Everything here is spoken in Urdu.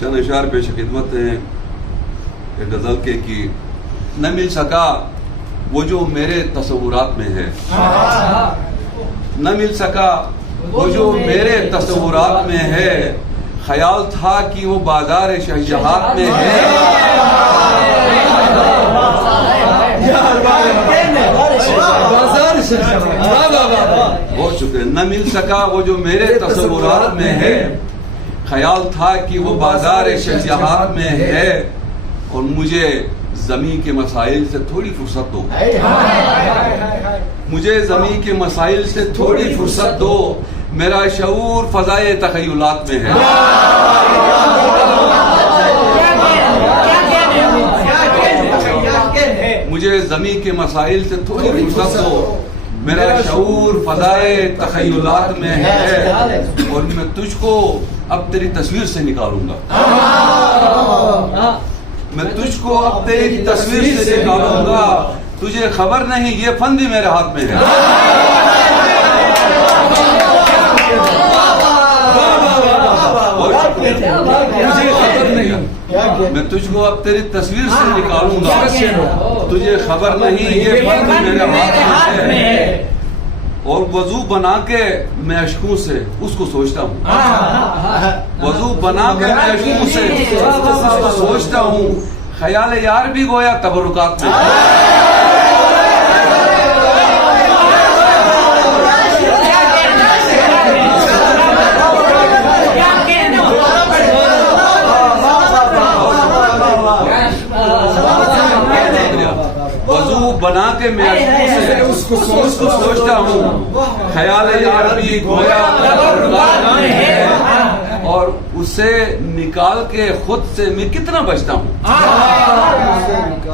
چند اشعار پیش خدمت ہیں. ایک غزل کے کہ نہ مل سکا وہ جو میرے تصورات میں ہے، نہ مل سکا وہ جو میرے تصورات میں ہے، خیال تھا کہ وہ بازار شہجہات میں ہے. بہت شکریہ. نہ مل سکا وہ جو میرے تصورات میں ہے، خیال تھا کہ وہ بازار شہجہات میں ہے، اور مجھے زمین کے مسائل سے تھوڑی فرصت دو، مجھے زمین کے مسائل سے تھوڑی فرصت دو، میرا شعور فضائے تخیلات میں ہے. مجھے زمین کے مسائل سے تھوڑی فرصت دو، میرا شعور فضائے تخیلات میں ہے، اور میں تجھ کو اب تیری تصویر سے نکالوں گا، میں تجھ کو اب تیری تصویر سے نکالوں گا. تجھے خبر نہیں یہ فن بھی میرے ہاتھ میں ہے. میں تجھ کو اب تیری تصویر سے نکالوں گا، تجھے خبر نہیں یہ فن بھی میرے ہاتھ میں ہے. اور وضو بنا کے میں اشکوں سے اس کو سوچتا ہوں، وضو بنا کے میں اشکوں سے اس کو سوچتا ہوں، خیال یار بھی گویا تبرکات میں. وضو بنا کے میں اس کو سوچتا ہوں، خیال یار بھی گویا تبرکات میں ہے، اور اسے نکال کے خود سے میں کتنا بچتا ہوں.